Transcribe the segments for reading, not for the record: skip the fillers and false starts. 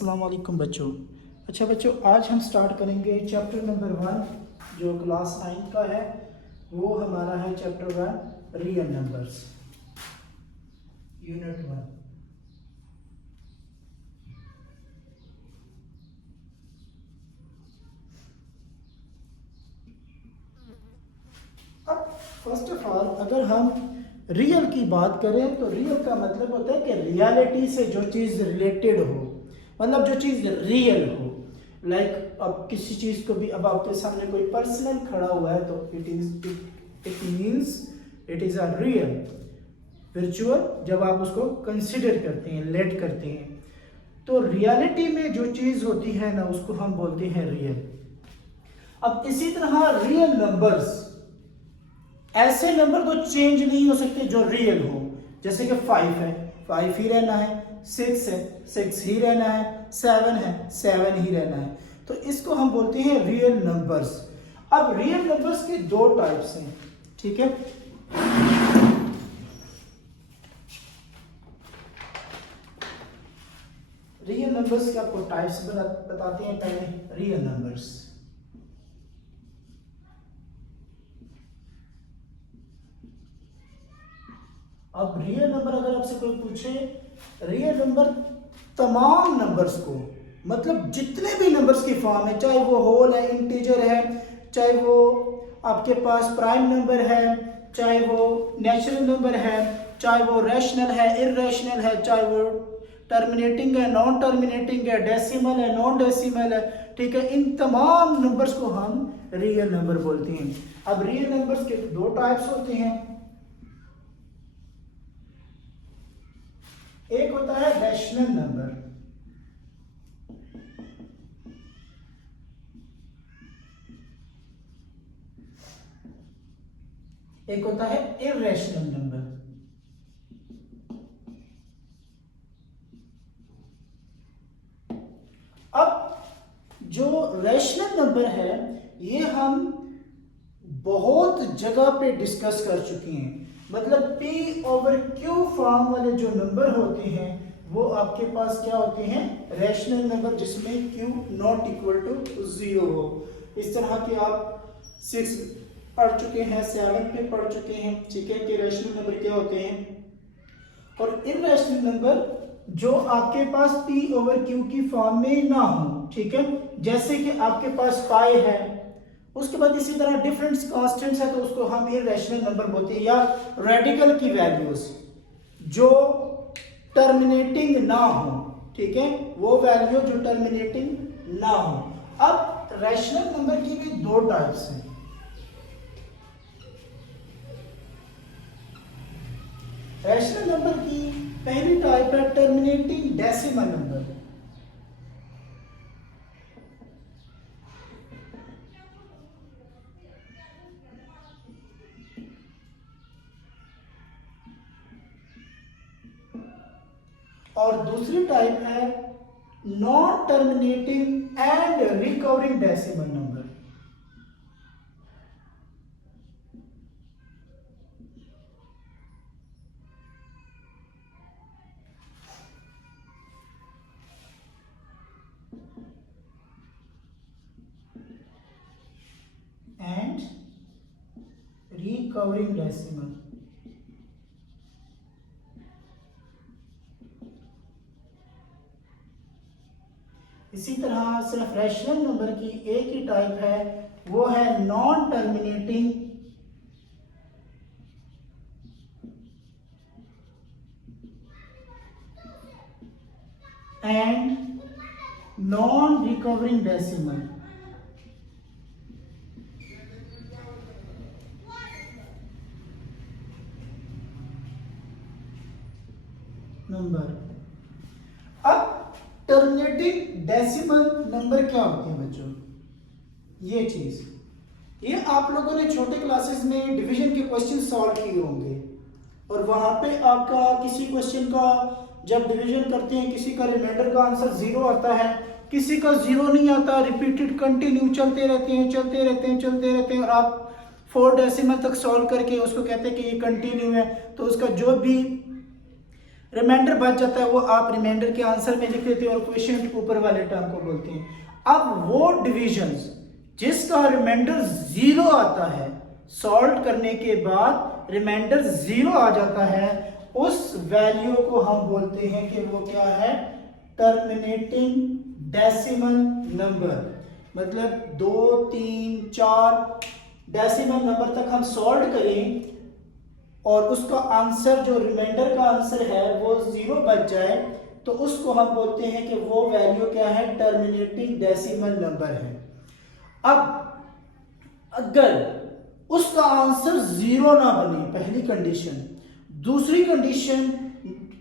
अस्सलाम वालेकुम बच्चों। अच्छा बच्चों, आज हम स्टार्ट करेंगे चैप्टर नंबर 1 जो क्लास 9 का है। वो हमारा है चैप्टर 1 रियल नंबर्स, यूनिट 1। अब फर्स्ट ऑफ ऑल अगर हम रियल की बात करें तो रियल का मतलब होता है कि रियलिटी से जो चीज़ रिलेटेड हो, मतलब जो चीज़ रियल हो। लाइक अब किसी चीज़ को भी, अब आपके सामने कोई पर्सनल खड़ा हुआ है तो it means it is a real virtual. जब आप उसको कंसिडर करते हैं, लेट करते हैं, तो रियलिटी में जो चीज़ होती है ना उसको हम बोलते हैं रियल। अब इसी तरह रियल नंबर्स, ऐसे नंबर तो चेंज नहीं हो सकते जो रियल हो। जैसे कि 5 है, 5 ही रहना है, 6 है, 6 ही रहना है, 7 है, 7 ही रहना है। तो इसको हम बोलते हैं रियल नंबर्स। अब रियल नंबर्स के दो टाइप्स हैं, ठीक है। रियल नंबर्स के आपको टाइप्स बताते हैं। पहले रियल नंबर्स, अब रियल नंबर अगर आपसे कोई पूछे, रियल नंबर तमाम नंबर्स को, मतलब जितने भी नंबर्स की फॉर्म है, चाहे वो होल है, इंटीजर है, चाहे वो आपके पास प्राइम नंबर है, चाहे वो नेचुरल नंबर है, चाहे वो रैशनल है, इररेशनल है, चाहे वो टर्मिनेटिंग है, नॉन टर्मिनेटिंग है, डेसिमल है, नॉन डेसिमल है, ठीक है। इन तमाम नंबर्स को हम रियल नंबर बोलते हैं। अब रियल नंबर्स के दो टाइप्स होते हैं। एक होता है रैशनल नंबर, एक होता है इररेशनल नंबर। अब जो रैशनल नंबर है ये हम बहुत जगह पे डिस्कस कर चुके हैं। मतलब P ओवर Q फॉर्म वाले जो नंबर होते हैं वो आपके पास क्या होते हैं, रैशनल नंबर, जिसमें Q नॉट इक्वल टू 0 हो। इस तरह के आप 6 पढ़ चुके हैं, 7 पे पढ़ चुके हैं, ठीक है, कि रैशनल नंबर क्या होते हैं। और इररेशनल नंबर जो आपके पास P ओवर Q की फॉर्म में ना हो, ठीक है। जैसे कि आपके पास पाई है, उसके बाद इसी तरह डिफरेंट कांस्टेंट्स है तो उसको हम इररेशनल नंबर बोलते हैं। या रेडिकल की वैल्यूज जो टर्मिनेटिंग ना हो, ठीक है, वो वैल्यू जो टर्मिनेटिंग ना हो। अब रैशनल नंबर की भी दो टाइप्स हैं। रैशनल नंबर की पहली टाइप है टर्मिनेटिंग डेसिमल नंबर। और दूसरी टाइप है non terminating and recovering decimal number. And recovering decimal. इसी तरह सिर्फ रैशनल नंबर की एक ही टाइप है, वो है non terminating and non recovering decimal number. अब टर्मिनेटिंग डेसिमल नंबर क्या होते हैं बच्चों, ये चीज, ये आप लोगों ने छोटे क्लासेस में डिवीजन के क्वेश्चन सॉल्व किए होंगे और वहां पे आपका किसी क्वेश्चन का जब डिवीजन करते हैं किसी का रिमाइंडर का आंसर 0 आता है, किसी का 0 नहीं आता, रिपीटेड कंटिन्यू चलते रहते हैं, चलते रहते हैं, चलते रहते हैं, और आप 4 डेसिमल तक सॉल्व करके उसको कहते हैं कि ये कंटिन्यू है। तो उसका जो भी रिमाइंडर बच जाता है वो आप रिमाइंडर के आंसर में लिख देते हैं और क्वेश्चन ऊपर वाले टर्म को बोलते हैं। अब वो डिविजन्स जिसका रिमाइंडर 0 आता है, सॉल्व करने के बाद रिमाइंडर 0 आ जाता है, उस वैल्यू को हम बोलते हैं कि वो क्या है, टर्मिनेटिंग डेसिमल नंबर। मतलब 2 3 4 डेसिमल नंबर तक हम सॉल्व करें और उसका आंसर जो रिमाइंडर का आंसर है वो 0 बच जाए, तो उसको हम बोलते हैं कि वो वैल्यू क्या है, टर्मिनेटिंग डेसिमल नंबर है। अब अगर उसका आंसर 0 ना बने, पहली कंडीशन। दूसरी कंडीशन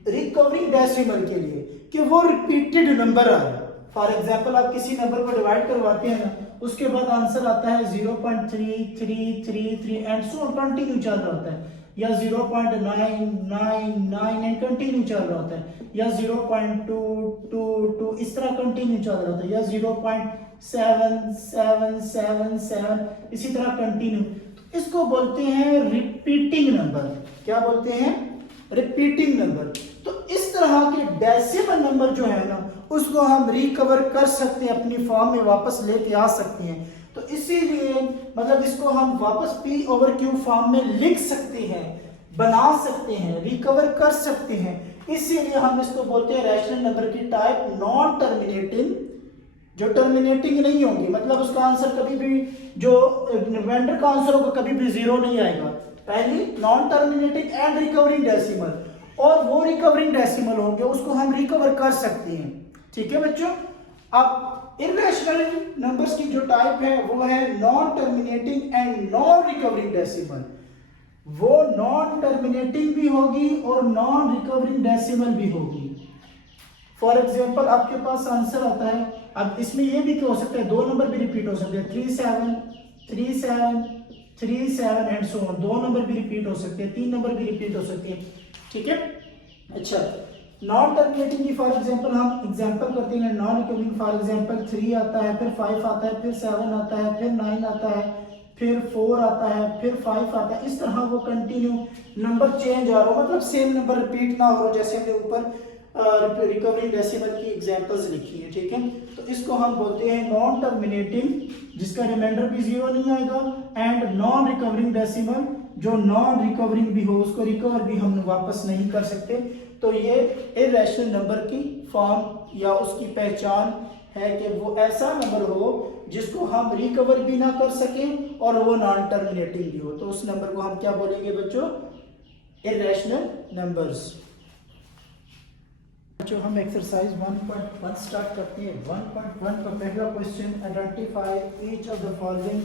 रिकवरिंग डेसिमल के लिए कि वो रिपीटेड नंबर आ रहा है। फॉर एग्जाम्पल आप किसी नंबर को डिवाइड करवाते हैं ना, उसके बाद आंसर आता है 0.3333 एंड सो कंटिन्यू चल रहा होता है, या 0.999 एंड कंटिन्यू चल रहा होता है, या 0.222 इस तरह कंटिन्यू चल रहा होता है, या 0.7777 इसी तरह कंटिन्यू। तो इसको बोलते हैं रिपीटिंग नंबर। क्या बोलते हैं, रिपीटिंग नंबर। तो इस तरह के डेसिमल नंबर जो है ना, उसको हम रिकवर कर सकते हैं, अपनी फॉर्म में वापस लेके आ सकते हैं। तो इसीलिए मतलब इसको हम वापस P ओवर Q फॉर्म में लिख सकते हैं, बना सकते हैं, रिकवर कर सकते हैं। इसीलिए हम इसको बोलते हैं रैशनल नंबर की टाइप नॉन टर्मिनेटिंग, जो टर्मिनेटिंग नहीं होंगी, मतलब उसका आंसर कभी भी, जो रिमाइंडर का आंसर होगा कभी भी 0 नहीं आएगा। पहली non terminating and recovering decimal, और वो रिकवरिंग डेसिमल होंगे उसको हम रिकवर कर सकते हैं। ठीक है बच्चों। अब इर्रेशनल नंबर्स की जो टाइप है वो है non terminating and non recovering decimal. वो नॉन टर्मिनेटिंग भी होगी और नॉन रिकवरिंग डेसिमल भी होगी। फॉर एग्जाम्पल आपके पास आंसर आता है, अब इसमें ये भी हो सकता है 2 नंबर भी रिपीट हो सकते हैं, 373737 एंड सो ऑन। 2 नंबर भी रिपीट हो सकते हैं, 3 नंबर भी रिपीट हो सकते हैं। ठीक है। अच्छा, नॉन टर्मिनेटिंग की फॉर एग्जांपल हम एग्जांपल करते हैं। नॉन रिकवरिंग फॉर एग्जांपल 3 आता है, फिर 5 आता है, फिर 7 आता है, फिर 9 आता है, फिर 4 आता है, फिर 5 आता है। इस तरह वो कंटिन्यू नंबर चेंज आ रहा हो, मतलब सेम नंबर रिपीट ना हो, जैसे हमने ऊपर रिकवरिंग डेसिमल की एग्जांपल्स लिखी है। ठीक है। तो इसको हम बोलते हैं नॉन टर्मिनेटिंग, जिसका रिमाइंडर भी 0 नहीं आएगा, एंड नॉन रिकवरिंग डेसिमल, जो नॉन रिकवरिंग भी हो, उसको रिकवर भी हम वापस नहीं कर सकते। तो ये इर्रेशनल नंबर की फॉर्म या उसकी पहचान है कि वो ऐसा नंबर हो जिसको हम रिकवर भी ना कर सकें और वो नॉन टर्मिनेटिंग भी हो। तो उस नंबर को हम क्या बोलेंगे बच्चों, इर्रेशनल नंबर्स। बच्चों हम एक्सरसाइज 1.1 स्टार्ट करते हैं। 1.1 का पहला question, identify each of the following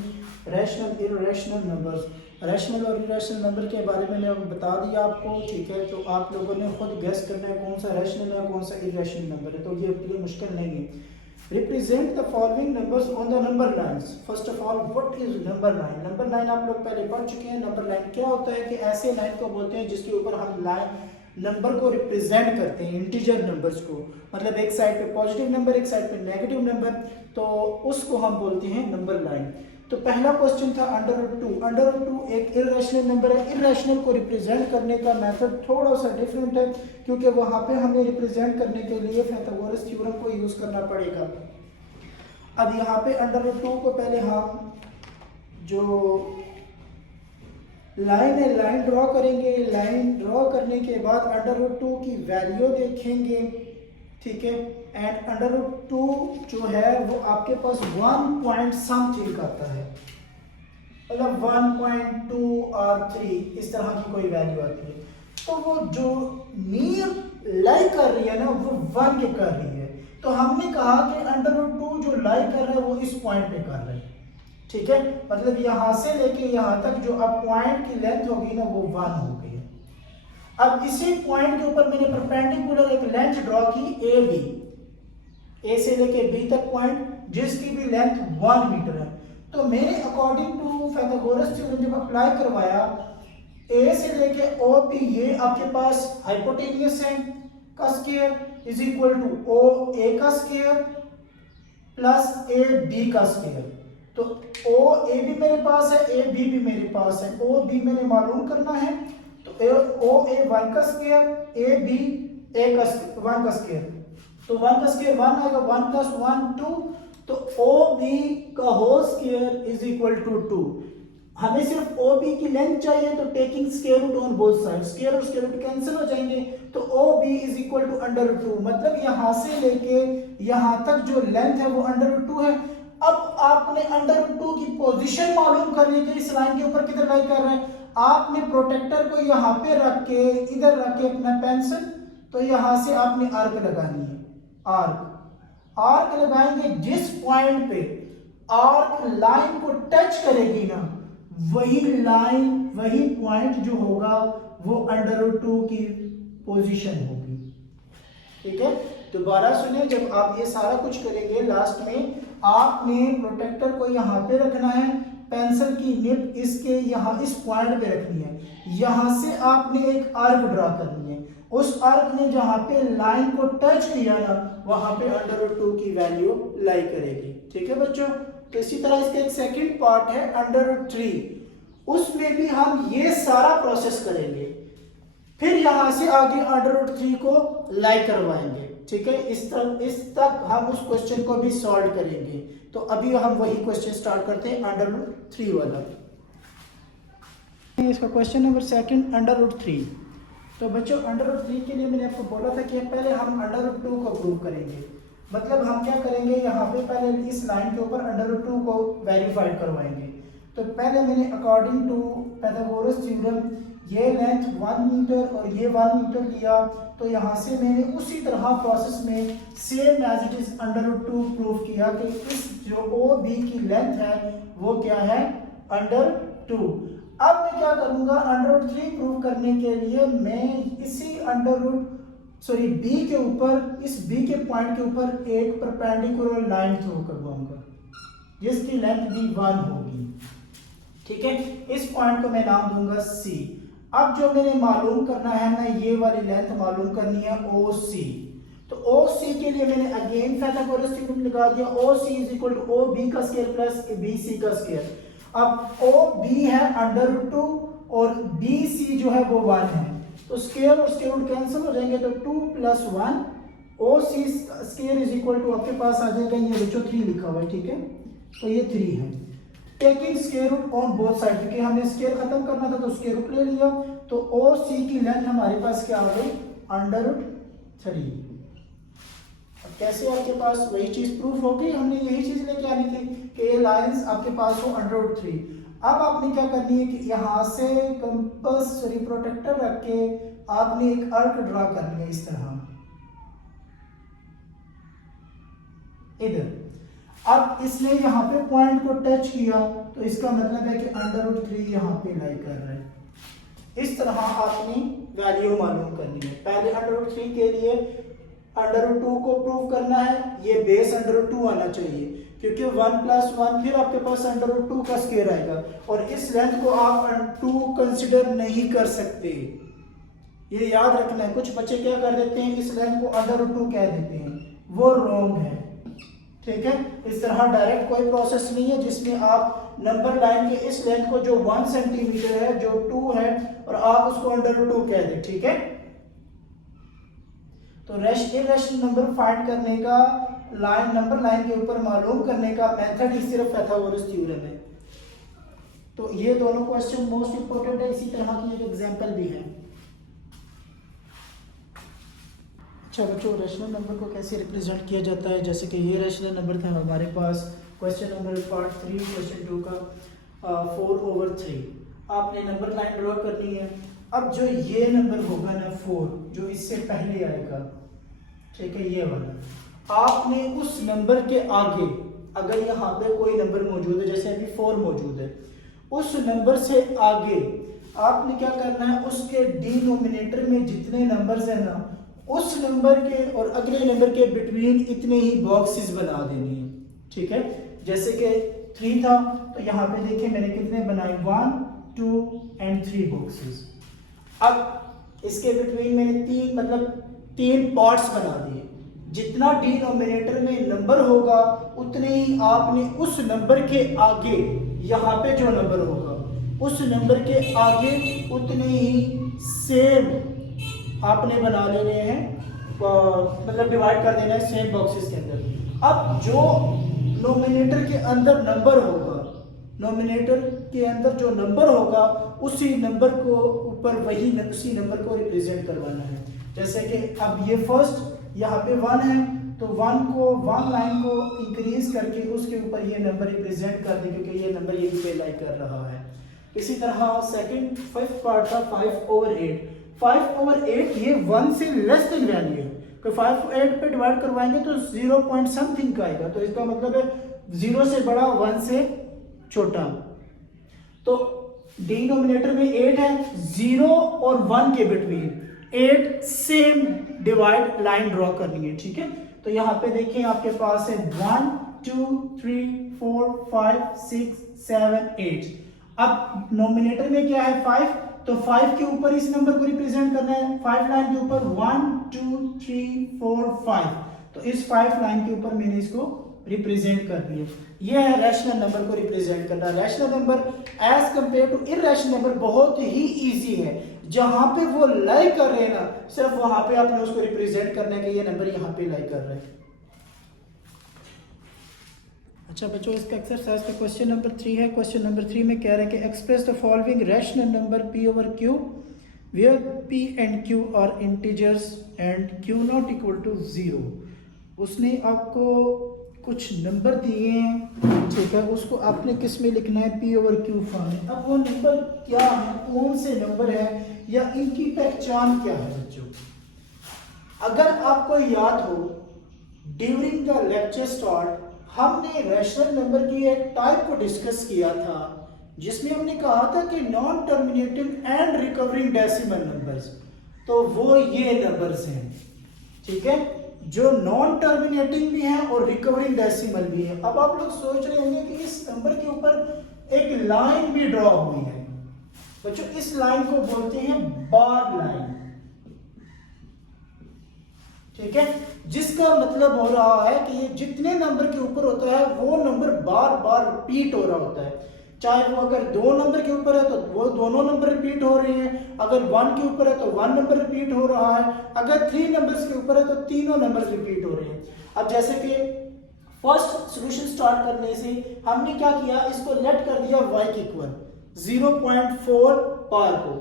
rational irrational numbers. Rational और इररेशनल नंबर के बारे में मैं बता दिया आपको। ठीक है। तो आप लोगों ने खुद गेस करना है कौन सा रैशनल है कौन सा इररेशनल नंबर है। तो ये इतनी मुश्किल नहीं है। Represent the following numbers on the number lines. First of all what is number line. Number line आप लोग पहले पढ़ चुके हैं। नंबर लाइन क्या होता है कि ऐसे लाइन को बोलते हैं जिसके ऊपर हम लाइन नंबर को रिप्रेजेंट करते हैं, इंटीजर नंबर्स को। मतलब एक साइड पे पॉजिटिव नंबर, एक साइड पे नेगेटिव नंबर, तो उसको हम बोलते हैं नंबर लाइन। तो पहला क्वेश्चन था √2। √2 एक इररेशनल नंबर है। इररेशनल को रिप्रेजेंट करने का मेथड थोड़ा सा डिफरेंट है, क्योंकि वहां पे हमें रिप्रेजेंट करने के लिए पाइथागोरस थ्योरम को यूज करना पड़ेगा। अब यहाँ पे √2 को पहले हम जो लाइन है, लाइन ड्रॉ करेंगे। लाइन ड्रॉ करने के बाद √2 की वैल्यू देखेंगे। ठीक है। एंड √2 जो है वो आपके पास 1 पॉइंट समथिंग आता है, मतलब 1.2 और 3 इस तरह की कोई वैल्यू आती है। तो वो जो नियर लाई कर रही है ना, वो 1 के कर रही है। तो हमने कहा कि √2 जो लाई कर रहा है वो इस पॉइंट पे कर रहा है। ठीक है। मतलब यहां से लेके यहां तक जो अब पॉइंट की लेंथ होगी ना वो 1 हो गई है। अब इसी पॉइंट के ऊपर मैंने परपेंडिकुलर एक लेंथ ड्रॉ की AB, A से लेके B तक पॉइंट, जिसकी भी लेंथ 1 मीटर है। तो मैंने अकॉर्डिंग टू पाइथागोरस थ्योरम जब अप्लाई करवाया, A से लेके OP ये आपके पास हाइपोटेनियस है का square is equal to OA का स्क्वायर प्लस AB का स्क्वायर। तो OA भी मेरे पास है, AB भी मेरे पास है। OB मैंने मालूम करना है, तो OA 1 का स्क्वायर, AB वन का स्क्वायर, तो वन का स्क्वायर वन आएगा, वन प्लस वन टू, तो ओ बी का whole square is equal to 2। हमें सिर्फ ओ बी की लेंथ चाहिए, तो taking square root on both side, square और स्क्वायर रूट कैंसिल हो जाएंगे, तो O B is equal to under root 2, मतलब यहां से लेके यहां तक जो लेंथ है वो अंडर रूट 2 है। अब आपने अंडर रूट 2 की पोजीशन मालूम करनी है, इस लाइन के ऊपर किधर लाई कर रहे हैं, आपने प्रोटेक्टर को यहाँ पे रख के इधर रख के अपना पेंसिल, तो यहां से आपने आर्क लगानी है, आर्क लगाएंगे, जिस पॉइंट पे आर्क लाइन को टच करेगी ना, वही लाइन वही पॉइंट जो होगा वो अंडर रूट 2 की पोजीशन होगी। ठीक है, दोबारा सुनिए, जब आप ये सारा कुछ करेंगे लास्ट में आपने प्रोटेक्टर को यहाँ पे रखना है, पेंसिल की निप इसके यहाँ इस पॉइंट पे रखनी है, यहाँ से आपने एक आर्क ड्रा करनी है, उस आर्क ने जहाँ पे लाइन को टच किया ना वहां पे अंडर रूट 2 की वैल्यू लाई करेगी। ठीक है बच्चों, तो इसी तरह इसका एक सेकंड पार्ट है अंडर रूट 3, उसमें भी हम ये सारा प्रोसेस करेंगे, फिर यहां से आगे अंडर रूट 3 को लाई करवाएंगे। ठीक है, इस तक हम उस क्वेश्चन को भी सॉल्व करेंगे। तो अभी हम वही क्वेश्चन स्टार्ट करते हैं अंडर रूट 3 वाला। इसका question number second under root 3। तो बच्चों अंडर रूट 3 के लिए मैंने आपको बोला था कि पहले हम अंडर रूट 2 को प्रूव करेंगे, मतलब हम क्या करेंगे, यहाँ पे पहले इस लाइन के ऊपर अंडर रूट 2 को वेरीफाई करवाएंगे। तो पहले मैंने अकॉर्डिंग टू पाइथागोरस थ्योरम ये लेंथ 1 मीटर और ये 1 मीटर लिया, तो यहाँ से मैंने उसी तरह प्रोसेस में same as it is under root 2 prove किया कि इस जो ओ बी की लेंथ है वो क्या है, अंडर 2। अब मैं क्या करूंगा, अंडर रूट 3 प्रूव करने के लिए मैं इसी बी के ऊपर, इस बी के पॉइंट के ऊपर एक परपेंडिकुलर लाइन थ्रो करवाऊंगा जिसकी लेंथ भी 1 होगी। ठीक है, इस पॉइंट को मैं नाम दूंगा सी। अब जो मैंने मालूम करना है ना, ये वाली लेंथ मालूम करनी है ओ सी। तो ओ सी के लिए मैंने अगेन पाइथागोरस थ्योरम लगा दिया, O C is equal to O B का स्क्वायर प्लस बी सी का स्क्वायर। अब ओ बी है अंडर रूट 2 और बी सी जो है वो 1 है, तो स्क्वायर और स्क्वायर रूट कैंसिल हो जाएंगे, तो 2 plus 1 O C square is equal to आपके पास आ जाएगा, ये बच्चों 3 लिखा हुआ है। ठीक है, तो ये 3 है। Taking square root on both side, क्योंकि हमने स्क्वायर खत्म करना था तो स्क्वायर रूट ले लिया, तो ओ सी की लेंथ हमारे पास क्या आ गई, अंडर रूट 3। अब कैसे आपके पास वही चीज प्रूफ हो गई, हमने यही चीज लेके आनी थी कि ये लाइंस आपके पास हो अंडर रूट 3। अब आपने क्या करनी है कि यहाँ से कंपल्सरी प्रोटेक्टर रख के आपने एक आर्क ड्रा करनी है इस तरह इधर। अब इसने यहाँ पे पॉइंट को टच किया, तो इसका मतलब है कि अंडर रूट 3 यहाँ पे लाई कर रहा है। इस तरह आपने वैल्यू मालूम करनी है। पहले अंडर रूट 3 के लिए अंडर रूट 2 को प्रूव करना है, ये बेस अंडर रूट 2 आना चाहिए, क्योंकि 1 प्लस 1 फिर आपके पास अंडर रूट 2 का स्क्वायर आएगा, और इस लेंथ को आप 2 कंसिडर नहीं कर सकते, ये याद रखना है। कुछ बच्चे क्या कर देते हैं, इस लेंथ को अंडर रूट 2 कह देते हैं, वो रॉन्ग है। ठीक है, इस तरह डायरेक्ट कोई प्रोसेस नहीं है जिसमें आप नंबर लाइन के इस लेंथ को जो 1 सेंटीमीटर है, जो 2 है, और आप उसको अंडर रूट 2 कह दें। ठीक है, तो इरेशनल नंबर फाइंड करने का, नंबर लाइन के ऊपर मालूम करने का मेथड ही सिर्फ पाइथागोरस थ्योरम है। तो ये दोनों क्वेश्चन मोस्ट इंपोर्टेंट है, इसी तरह की एक एग्जांपल भी है। अच्छा बच्चों, रेशनल नंबर को कैसे रिप्रेजेंट किया जाता है, जैसे कि ये रेशनल नंबर था हमारे पास क्वेश्चन नंबर पार्ट 3 क्वेश्चन 2 का 4/3। आपने नंबर लाइन ड्रॉ करनी है। अब जो ये नंबर होगा ना 4, जो इससे पहले आएगा, ठीक है, ये वाला, आपने उस नंबर के आगे, अगर यहाँ पे कोई नंबर मौजूद है, जैसे अभी 4 मौजूद है, उस नंबर से आगे आपने क्या करना है, उसके डिनोमिनेटर में जितने नंबर्स हैं ना, उस नंबर के और अगले नंबर के बिटवीन इतने ही बॉक्सेस बना देने हैं। ठीक है, जैसे कि 3 था, तो यहाँ पे देखिए मैंने कितने बनाए, 1 2 एंड 3 बॉक्सेस। अब इसके बिटवीन मैंने 3 पॉट्स बना दिए। जितना डिनोमिनेटर में नंबर होगा उतने ही आपने उस नंबर के आगे, यहाँ पे जो नंबर होगा उस नंबर के आगे उतने ही सेम आपने बना लेने हैं मतलब डिवाइड कर देना है सेम बॉक्सेस के अंदर। अब जो नोमिनेटर के अंदर नंबर होगा, नोमिनेटर के अंदर जो नंबर होगा उसी नंबर को ऊपर उसी नंबर को रिप्रेजेंट करवाना है। जैसे कि अब ये फर्स्ट यहाँ पे 1 है, तो 1 लाइन को इंक्रीज करके उसके ऊपर ये नंबर रिप्रेजेंट कर दें, क्योंकि ये नंबर यही पे लाई कर रहा है। इसी तरह सेकंड 5th पार्ट था 5/8। 5/8 ये 1 से लेस देन वैल्यू है, तो 5/8 पे डिवाइड करवाएंगे तो 0 पॉइंट समथिंग का आएगा, तो इसका मतलब है 0 से बड़ा 1 से छोटा। तो डिनोमिनेटर में 8 है, 0 और 1 के between 8 same divide line draw करनी है, ठीक है। तो यहाँ पे देखिए आपके पास है 1 2 3 4 5 6 7 8। अब नोमिनेटर में क्या है 5, तो 5 के ऊपर इस नंबर को रिप्रेजेंट करना है, 5 लाइन के ऊपर 1 2 3 4 5, तो इस 5 लाइन के ऊपर मैंने इसको रिप्रेजेंट कर दिया। ये है रैशनल नंबर को रिप्रेजेंट करना। Rational number as compare to irrational number बहुत ही इजी है। जहां पे वो लाई कर रहे हैं ना, सिर्फ वहां पे आपने उसको रिप्रेजेंट करना है कि ये नंबर यहां पे लाई कर रहे हैं। अच्छा बच्चों, इसका एक्सरसाइज का क्वेश्चन नंबर 3 है। क्वेश्चन नंबर 3 में कह रहे हैं कि express the following rational number p/q where p and q are integers and q not equal to 0। उसने आपको कुछ नंबर दिए हैं, ठीक है, उसको आपने किस में लिखना है, p/q फॉर्म में। अब वो नंबर क्या है, कौन से नंबर है, या इनकी पहचान क्या है बच्चों। अगर आपको याद हो ड्यूरिंग द लेक्चर स्टार्ट हमने रैशनल नंबर की एक टाइप को डिस्कस किया था, जिसमें हमने कहा था कि non terminating and recovering decimal numbers, तो वो ये नंबर्स हैं, ठीक है, जो नॉन टर्मिनेटिंग भी हैं और रिकवरिंग डेसिमल भी है। अब आप लोग सोच रहे होंगे कि इस नंबर के ऊपर एक लाइन भी ड्रॉ हुई है बच्चों, इस लाइन को बोलते हैं बार लाइन, ठीक है, जिसका मतलब हो रहा है कि ये जितने नंबर के ऊपर होता है वो नंबर बार बार रिपीट हो रहा होता है। चाहे वो अगर 2 नंबर के ऊपर है तो वो दोनों नंबर रिपीट हो रहे हैं, अगर 1 के ऊपर है तो 1 नंबर रिपीट हो रहा है, अगर 3 नंबर्स के ऊपर है तो तीनों नंबर्स रिपीट हो रहे हैं। अब जैसे कि फर्स्ट सॉल्यूशन स्टार्ट करने से हमने क्या किया, इसको लेट कर दिया y के इक्वल 0.4 पार को।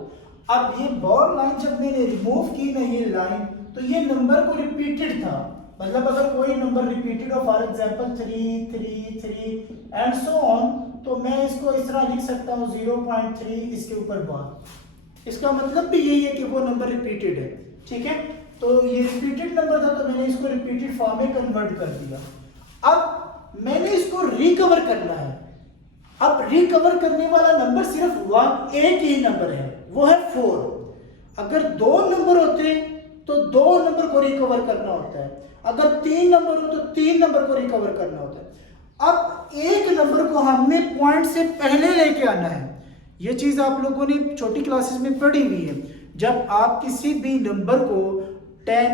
अब ये बॉर्ड लाइन जब मैंने रिमूव की ना ये लाइन, तो ये नंबर को रिपीटेड था, मतलब अगर कोई नंबर रिपीटेड हो, for example 3 3 3 and so on, तो मैं इसको इस तरह लिख सकता हूँ 0.3 इसके ऊपर बार। इसका मतलब भी यही है कि वो नंबर रिपीटेड है, ठीक है। तो ये रिपीटेड नंबर था तो मैंने इसको रिपीटेड फॉर्म में कन्वर्ट कर दिया। अब मैंने इसको रिकवर करना है। अब रिकवर करने वाला नंबर सिर्फ एक ही नंबर है, वो है 4। अगर 2 नंबर होते तो 2 नंबर को रिकवर करना होता है, अगर 3 नंबर हो तो 3 नंबर को रिकवर करना होता है। अब एक नंबर को हमने पॉइंट से पहले लेके आना है। ये चीज आप लोगों ने छोटी क्लासेस में पढ़ी हुई है। जब आप किसी भी नंबर को 10,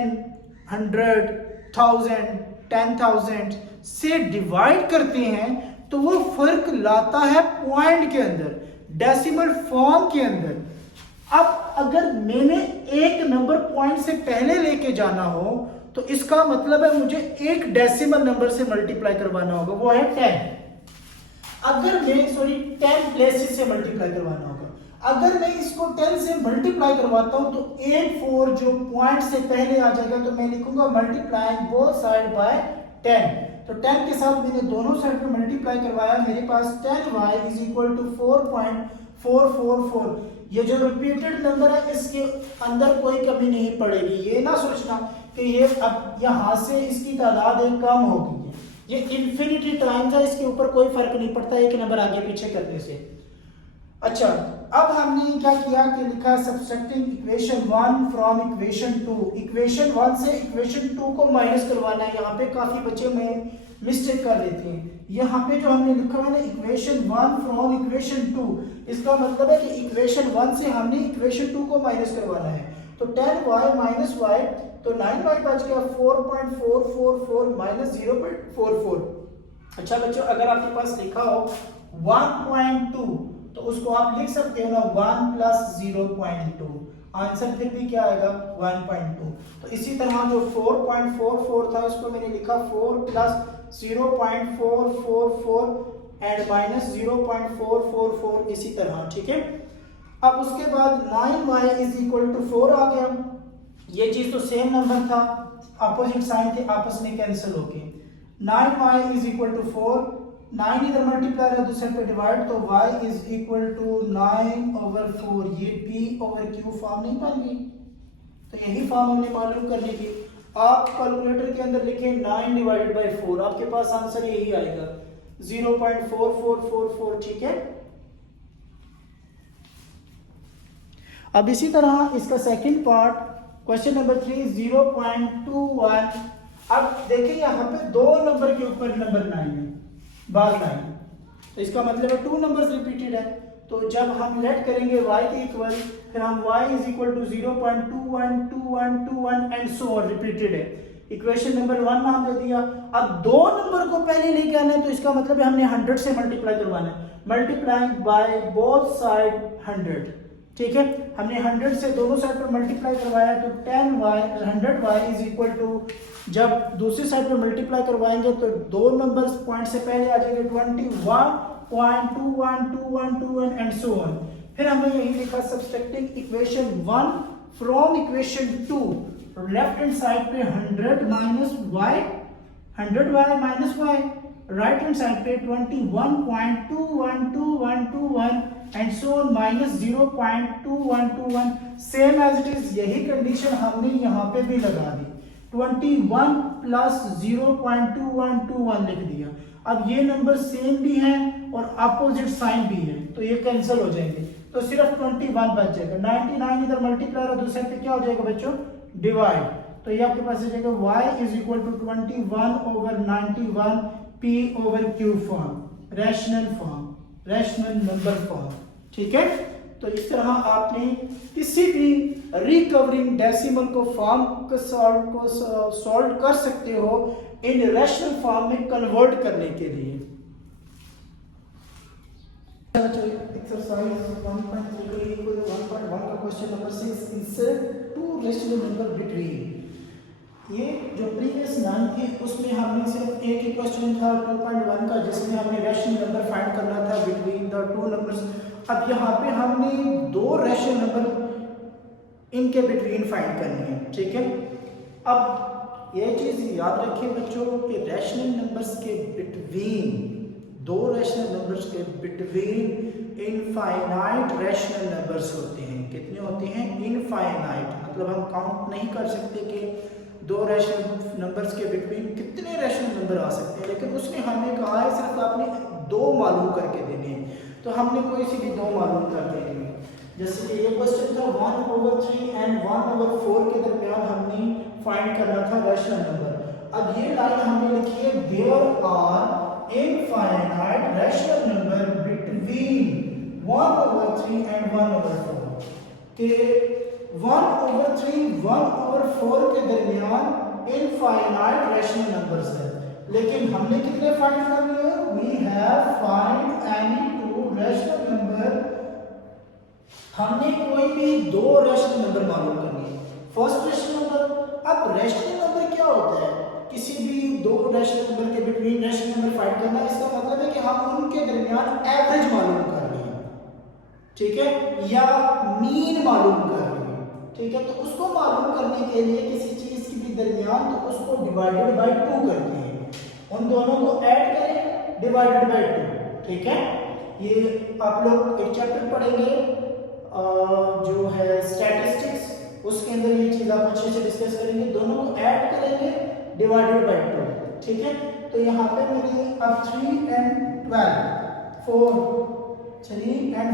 100, 1000, 10,000 से डिवाइड करते हैं तो वो फर्क लाता है पॉइंट के अंदर, डेसिमल फॉर्म के अंदर। अब अगर मैंने एक नंबर पॉइंट से पहले लेके जाना हो तो इसका मतलब है मुझे एक डेसिमल नंबर से मल्टीप्लाई करवाना होगा, वो है 10। अगर मैं 10 प्लेसेस से मल्टीप्लाई करवाना होगा। अगर मैं इसको 10 से मल्टीप्लाई करवाता हूं तो 4 जो पॉइंट से पहले आ जाएगा, तो मैं लिखूंगा मल्टीप्लाइंग बोथ साइड बाय 10। तो 10 के साथ मैंने दोनों साइड पे मल्टीप्लाई करवाया, मेरे पास 10y इज इक्वल टू 4.444। ये जो रिपीटेड नंबर है इसके अंदर कोई कमी नहीं पड़ेगी। ये ना सोचना कि ये अब यहाँ से इसकी तादाद एक कम होगी, ये इन्फिनिटी टाइम्स है, इसके ऊपर कोई फर्क नहीं पड़ता एक नंबर आगे पीछे करने से। अच्छा, अब हमने क्या किया कि लिखा subtracting equation 1 from equation 2। Equation 1 से इक्वेशन 2 को माइनस करवाना है। यहाँ पे काफी बच्चे में मिस्टेक कर लेते हैं। यहाँ पे जो हमने लिखा है ना इक्वेशन 1 फ्रॉम इक्वेशन 2, इसका मतलब है कि इक्वेशन 1 से हमने इक्वेशन 2 को माइनस करवाना है। तो 10y माइनस y, तो 9y बच गया 4.444 माइनस 0.44। अच्छा बच्चों, अगर आपके पास लिखा हो 1.2 तो उसको आप लिख सकते हो ना 1 प्लस 0.2। आंसर फिर भी क्या आएगा 1.2। तो इसी तरह जो 4.44 था उसको मैंने लिखा 4 प्लस 0.444 एंड माइनस 0.444 इसी तरह, ठीक है। अब उसके बाद 9y इज इक्वल टू 4 आ गया। ये चीज तो सेम नंबर था, अपोजिट साइन थे, आपस में कैंसिल हो गए। 9y इज इक्वल टू 4, 9 इधर मल्टीप्लाई है दूसरे पे डिवाइड, तो y इज इक्वल टू 9/4। ये p/q फॉर्म नहीं बन गई? तो यही फॉर्म हमने मालूम करने की। आप कैलकुलेटर के अंदर लिखें 9 डिवाइडेड बाई 4, आपके पास आंसर यही आएगा 0.4444, ठीक है। अब इसी तरह इसका सेकंड पार्ट क्वेश्चन नंबर 3 0.21। अब देखिए यहाँ पे दो नंबर के ऊपर नंबर 9 है, बार 9, तो इसका मतलब है 2 नंबर्स रिपीटेड है। तो जब हम लेट करेंगे y के इक्वल, फिर हम y is equal to 0.212121 and so on repeated है। इक्वेशन नंबर 1 नाम दे दिया। अब दो नंबर को पहले लेके आना है, तो इसका मतलब है हमने 100 से मल्टीप्लाई करवाना है, मल्टीप्लाइंग बाय बोथ साइड 100, ठीक है। हमने 100 से दोनों साइड पर मल्टीप्लाई करवाया, तो 100y इज इक्वल टू, जब दूसरी साइड पर मल्टीप्लाई करवाएंगे तो दो नंबर्स पॉइंट से पहले आ जाएंगे 21.212121 एंड सो ऑन। फिर हमने यही लिखा subtracting equation 1 from equation 2, left hand side पे 100 minus y, 100y minus y, right hand side पे 21.212121 and so on minus 0.2121, same as it is. यही कंडीशन हमने यहाँ पे भी लगा दी, 21 प्लस 0.2121 लिख दिया। अब ये नंबर सेम भी हैं और अपोजिट साइन भी है, तो ये कैंसिल हो जाएंगे, तो सिर्फ 21 बच जाएगा। 99 इधर मल्टीप्लाई और दूसरे पे क्या हो जाएगा बच्चों, डिवाइड, तो ये आपके पास आ जाएगा y is equal to 21/91 p/q form, rational form, rational number form, ठीक है। तो इस तरह आपने किसी भी रिकवरिंग डेसिमल को फॉर्म को सॉल्व कर सकते हो इन रैशनल फॉर्म में कन्वर्ट करने के लिए। एक्सरसाइज 1.1 का question number 6, insert 2 rational number between. ये जो प्रीवियस 9 थी उसमें हमने सिर्फ एक ही क्वेश्चन था 2.1 का, जिसमें हमने रैशनल नंबर फाइंड करना था बिटवीन द टू नंबर्स। अब यहाँ पे हमने दो रैशनल नंबर इनके बिटवीन फाइंड करनी है, ठीक है। अब ये चीज़ याद रखिए बच्चों कि रैशनल नंबर्स के बिटवीन, दो रैशनल नंबर्स के बिटवीन इनफाइनाइट रैशनल नंबर्स होते हैं। कितने होते हैं? इनफाइनाइट, मतलब हम काउंट नहीं कर सकते कि दो रैशनल नंबर्स के बिटवीन कितने रैशनल नंबर आ सकते हैं, लेकिन उसने हमें कहा है सिर्फ आपने दो मालूम करके देने हैं, तो हमने कोई सी भी दो मालूम कर देने हैं। जैसे कि ये क्वेश्चन था 1/3 एंड 1/4 के दरमियान हमने फाइंड करना था रैशनल नंबर। अब ये लाइन हमने लिखी है there are infinite rational number between 1/3 and 1/4 के 1/3 1/4 के दरमियान इनफाइनाइट रैशनल नंबर्स है। लेकिन हमने कितने फाइंड करने हैं? We have find any two rational number. हमने कोई भी दो रैशनल नंबर मालूम करनी है। फर्स्ट रैशनल नंबर, अब रैशनल नंबर क्या होता है? किसी भी दो रैशनल नंबर के बिटवीन रैशनल नंबर फाइंड करना, इसका मतलब है कि हम उनके दरमियान एवरेज मालूम कर रहे हैं, ठीक है, या मीन मालूम कर रहे हैं, ठीक है। तो उसको मालूम करने के लिए किसी चीज के भी दरमियान, तो उसको डिवाइडेड बाय 2 करते हैं, उन दोनों को ऐड करें डिवाइडेड बाय 2, ठीक है। ये आप लोग एक चैप्टर पढ़ेंगे जो है स्टैटिस्टिक्स, उसके अंदर ये चीज आप अच्छे से डिस्कस करेंगे। दोनों को ऐड करेंगे डिवाइडेड बाय 2, ठीक है। तो यहाँ पे मैंने अब 3 and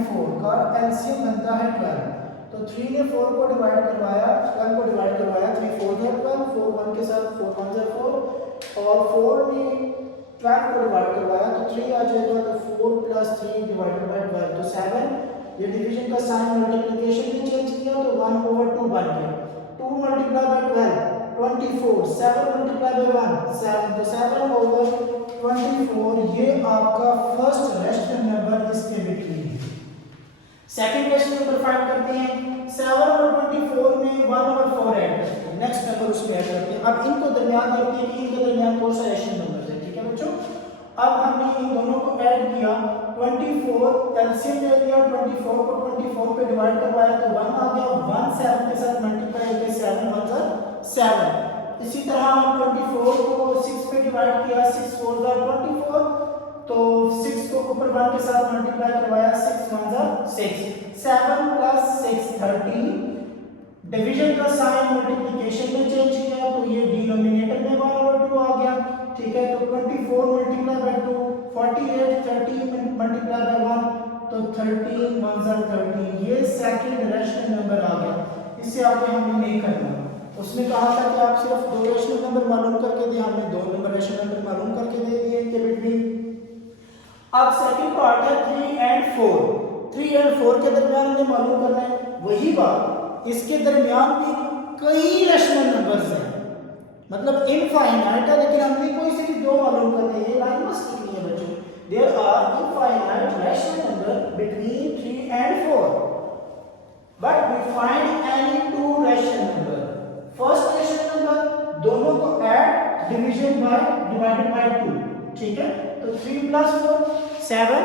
12 का एलसीएम बनता है 12। तो 3 ने 4 को डिवाइड करवाया, 12 को डिवाइड करवाया, 3 4 12, 4 1 के साथ 4 1 4, और 4 ने 12 को डिवाइड करवाया, तो 3 आ जाएगा, तो 4 प्लस 3 डिवाइडेड बाय 12, तो 7। ये डिवीजन का साइन मल्टीप्लिकेशन भी चेंज किया, तो 1/2 बन गया। 2 मल्टीप्लाई बाय 12 24, 7 मल्टीप्लाई बाय 1 7, तो 7/24 ये आपका फर्स्ट रैशनल नंबर इसके बिटवीन है। सेकंड रैशनल नंबर फाइंड करते हैं। 7 और 24 में 1 और 4 ऐड करते हैं, नेक्स्ट नंबर उसमें ऐड करते हैं। अब इनको दरमियान करते हैं कि इनके दरमियान कौन सा रैशनल नंबर है, ठीक है बच्चों। अब हमने इन दोनों को ऐड किया, 24 एलसीएम ले लिया, 24 को 24 पे डिवाइड करवाया तो 1 आ गया, 1 7 के साथ मल्टीप्लाई करके 7 1 जा 7। इसी तरह हम 24 को 6 पे डिवाइड किया, 6 4 जा 24, तो 6 को ऊपर 1 के साथ मल्टीप्लाई करवाया, 6 1 जा 6, 7 + 6 13। डिवीजन का साइन मल्टीप्लिकेशन में चेंज किया तो ये डिनोमिनेटर में 1/2 आ गया, ठीक है। तो 24 मल्टीप्लाई बाय 2 48, 30 मल्टीप्लाई बाय 1 तो 13 1 जा 13। ये सेकंड रैशनल नंबर आ गया। इससे आगे हमें नहीं करना। उसने कहा था कि आप सिर्फ दो रैशनल नंबर मालूम करके दिए, हमने दो नंबर रैशनल नंबर मालूम करके दे दिए इनके बिटवीन। अब सेकंड पार्ट है 3 और 4। 3 और 4 के दरमियान हमें मालूम करना है। वही बात, इसके दरमियान भी कई रैशनल नंबर्स हैं, मतलब इनफाइनाइट है, लेकिन हमने कोई से भी दो मालूम करने हैं। ये लाइन मस्त लिखनी है बच्चों। There are infinite rational number between 3 and 4, but we find any two rational number. First rational number दोनों को add division by divided by 2, ठीक है। तो 3 + 4 7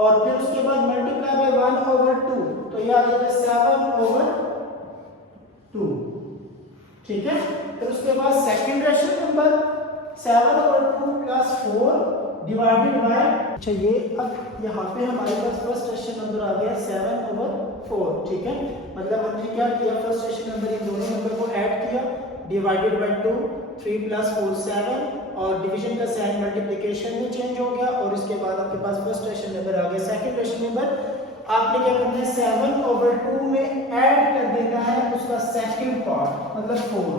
और फिर उसके बाद मल्टीप्लाई बाय 1/2, तो ये आ जाएगा 7/2, ठीक है। फिर उसके बाद second rational number 7/2 + 4 divided by, अच्छा ये अब यहाँ पे हमारे पास फर्स्ट रैशनल नंबर आ गया 7/4, ठीक है। मतलब हमने क्या किया, फर्स्ट रैशनल नंबर इन दोनों नंबर को ऐड किया, डिवाइडेड बाय 2, 3 + 4 7, और डिवीजन का साइन मल्टीप्लिकेशन में चेंज हो गया, और इसके बाद आपके पास फर्स्ट रैशनल नंबर आ गया। सेकंड रैशनल नंबर आपने क्या करना है, 7/2 में ऐड कर देना है उसका सेकंड पार्ट, मतलब 4,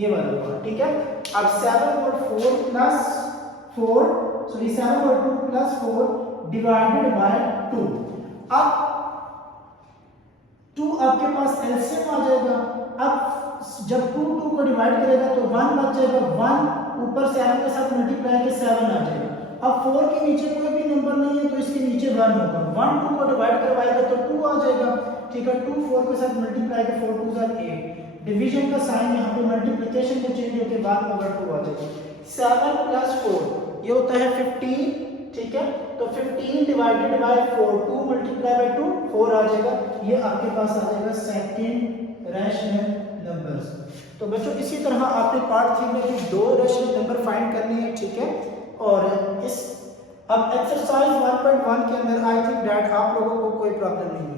ये वाला पार्ट, ठीक है। अब 7/4 + 4 सॉरी 7/2 + 4 डिवाइडेड बाय 2। अब 2 आपके पास एलसीएम आ जाएगा। अब जब 2 को डिवाइड करेगा तो 1 बच जाएगा, 1 ऊपर 7 के साथ मल्टीप्लाई के 7 आ जाएगा। अब 4 के नीचे कोई भी नंबर नहीं है तो इसके नीचे 1 होगा, 1 2 को डिवाइड करवाएगा तो 2 आ जाएगा, ठीक है। 2 4 के साथ मल्टीप्लाई के 4 2 = 8। डिवीजन का साइन यहाँ पे मल्टीप्लिकेशन में चेंज होकर 1/2 आ जाएगा। 7 + 4 ये होता है 15, ठीक है। तो 15 डिवाइडेड बाय 4, 2 मल्टीप्लाई बाय 2 4 आ जाएगा। ये आपके पास आ जाएगा सेकंड रैशनल नंबर्स। तो बच्चों इसी तरह आपने पार्ट 3 में भी दो रैशनल नंबर फाइंड करने हैं, ठीक है। और इस अब एक्सरसाइज 1.1 के अंदर आई थिंक दैट आप लोगों को कोई प्रॉब्लम नहीं है।